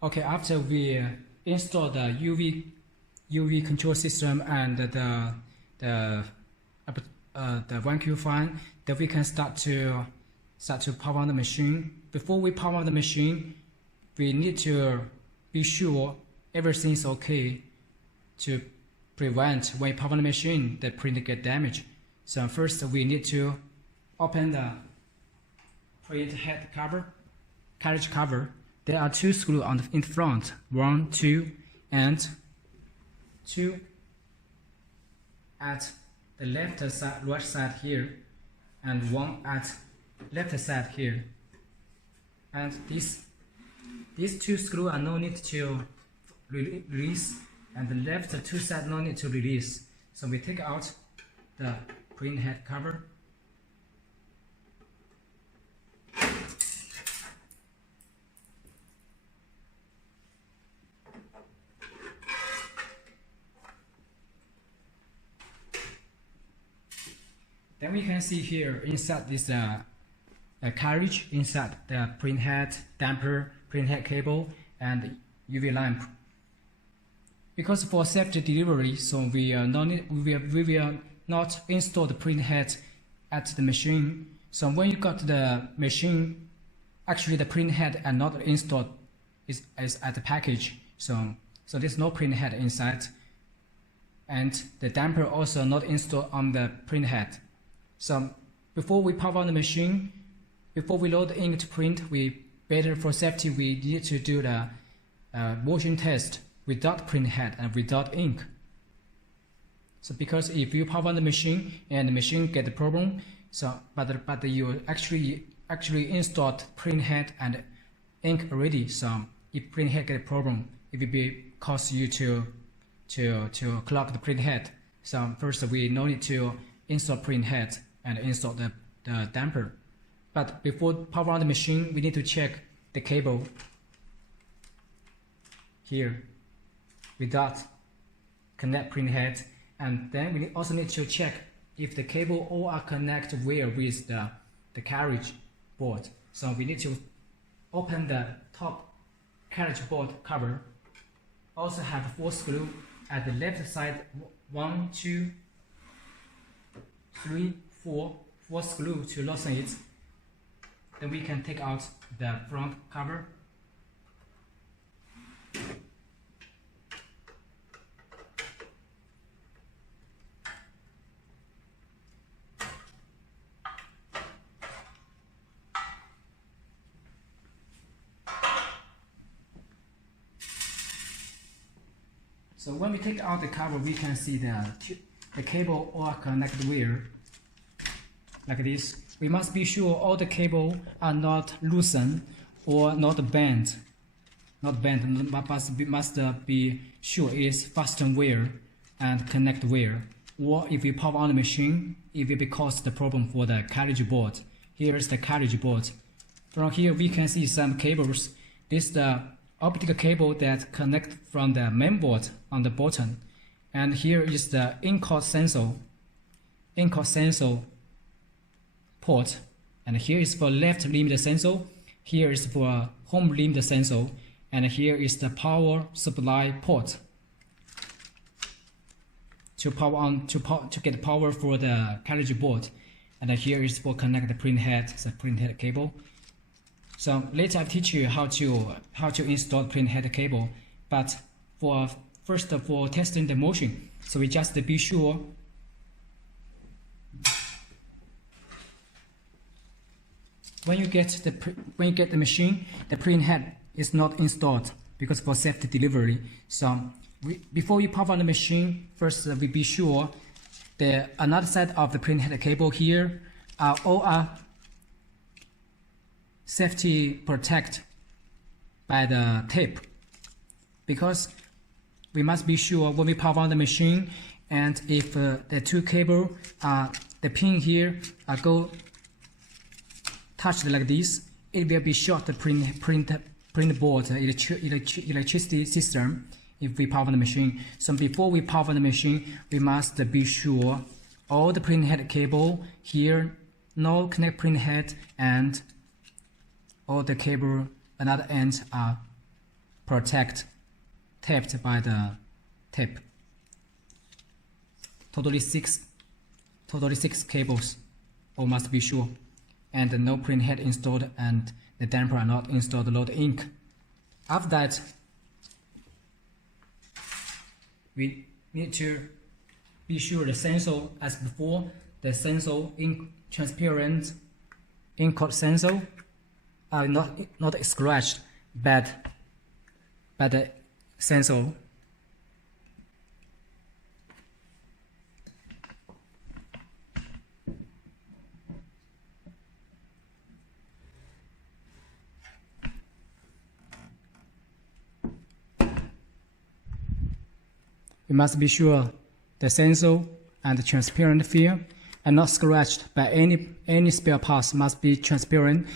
Okay, after we install the UV control system and the vacuum fan, then we can start to power on the machine. Before we power on the machine, we need to be sure everything is okay to prevent when you power the machine the printer get damaged. So first we need to open the print head cover, carriage cover. There are two screws in front, 1, 2, and 2 at the left side, right side here, and 1 at left side here. And these two screws are no need to release, and the left two sides no need to release. So we take out the print head cover. Then we can see here inside this carriage, inside the print head, damper, print head cable, and UV lamp. Because for safety delivery, so we will not install the print head at the machine. So when you got the machine, actually the print head are not installed is at the package. So there's no print head inside, and the damper also not installed on the print head. So before we power on the machine, before we load the ink to print, for safety we need to do the motion test without print head and without ink. So because if you power on the machine and the machine get the problem, but you actually installed print head and ink already. So if print head get a problem, it will cause you to clog the print head. So first we no need to install print head and install the damper. But before power on the machine, we need to check the cable here without connect print head, and then we also need to check if the cable all are connected well with the carriage board. So we need to open the top carriage board cover. Also have 4 screws at the left side, 1, 2, 3, 4 screws to loosen it. Then we can take out the front cover. So when we take out the cover, we can see the cable all connected well, like this. We must be sure all the cable are not loosened or not bent. Not bent, but must be sure it is fastened well and connect well. Or if we power on the machine, it will cause the problem for the carriage board. Here is the carriage board. From here we can see some cables. This is the optical cable that connect from the main board on the bottom. And here is the in-court sensor port. And here is for left limit sensor. Here is for home limit sensor. And here is the power supply port to power on to get power for the carriage board. And here is for connect the print head, the print head cable. So later I teach you how to install print head cable. But for testing the motion, so we just be sure when you get the machine, the print head is not installed because for safety delivery. So before you power on the machine, first we be sure the another side of the print head cable here are safety protect by the tape, because we must be sure when we power on the machine, and if the two cable the pin here go touched like this, it will be short the print board electricity system if we power the machine. So before we power the machine, we must be sure all the print head cable here no connect print head, and all the cable another ends are taped by the tape. Totally six cables, all must be sure, and no print head installed and the damper are not installed to load ink. After that, we need to be sure the sensor, as before, the sensor ink transparent ink coat sensor are not scratched by the sensor. We must be sure the sensor and the transparent film are not scratched by any spare parts. Must be transparent,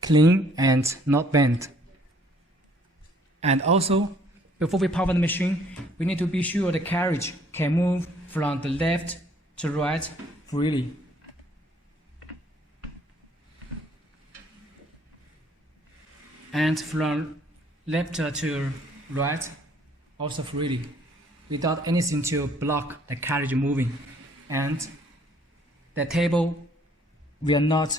clean, and not bent. And also, before we power the machine, we need to be sure the carriage can move from the left to right freely. And from left to right also freely, without anything to block the carriage moving. And the table will not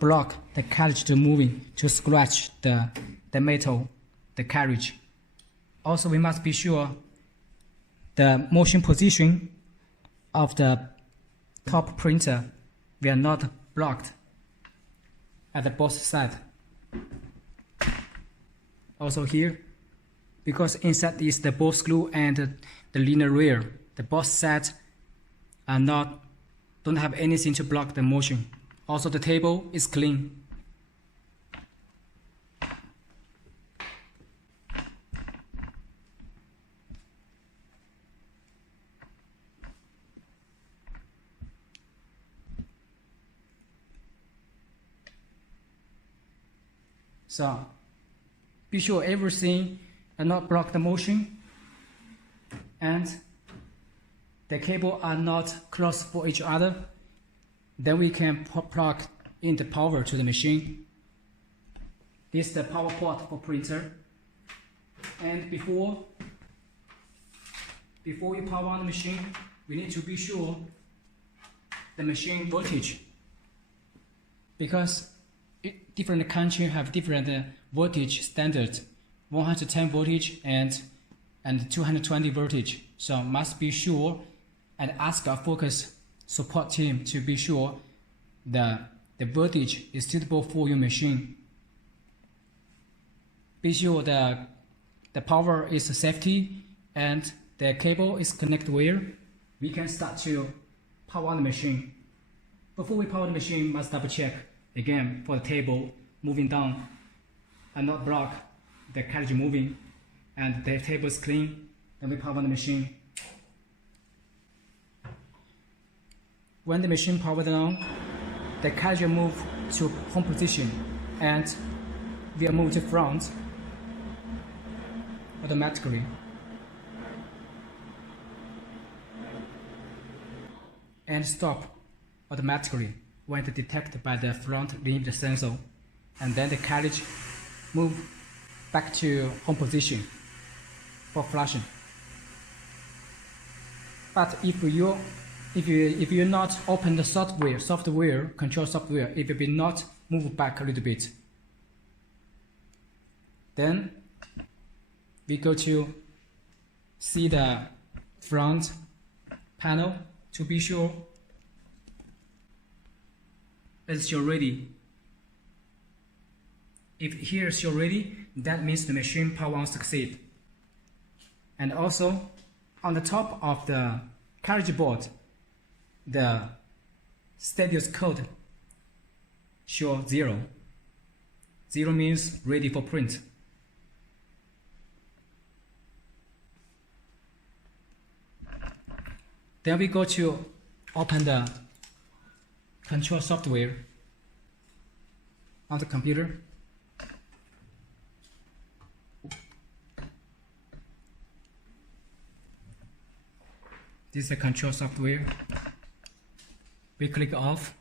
block the carriage to moving, to scratch the metal, the carriage. Also, we must be sure the motion position of the top printer will not blocked at the both sides. Also here, because inside is the ball screw and the linear rail, the both sides don't have anything to block the motion. Also, the table is clean. So, be sure everything and not block the motion, and the cable are not close for each other. Then we can plug in the power to the machine. This is the power port for printer. And before we power on the machine, we need to be sure the machine voltage, because different countries have different voltage standards. 110 voltage and 220 voltage. So must be sure and ask our focus support team to be sure the voltage is suitable for your machine. Be sure the power is safety and the cable is connected well. We can start to power on the machine. Before we power the machine, must double check again for the table moving down and not block the carriage moving, and the table is clean. Then we power the machine. When the machine powered on, the carriage will move to home position and will move to front automatically. And stop automatically when it detected by the front limit sensor, and then the carriage move back to home position for flushing. But if you not open the control software, it will be not move back a little bit. Then we go to see the front panel to be sure it's show ready. If here is show ready, that means the machine power on succeed. And also on the top of the carriage board, the status code show 0. 0 means ready for print. Then we go to open the control software on the computer. This is the control software. We click off.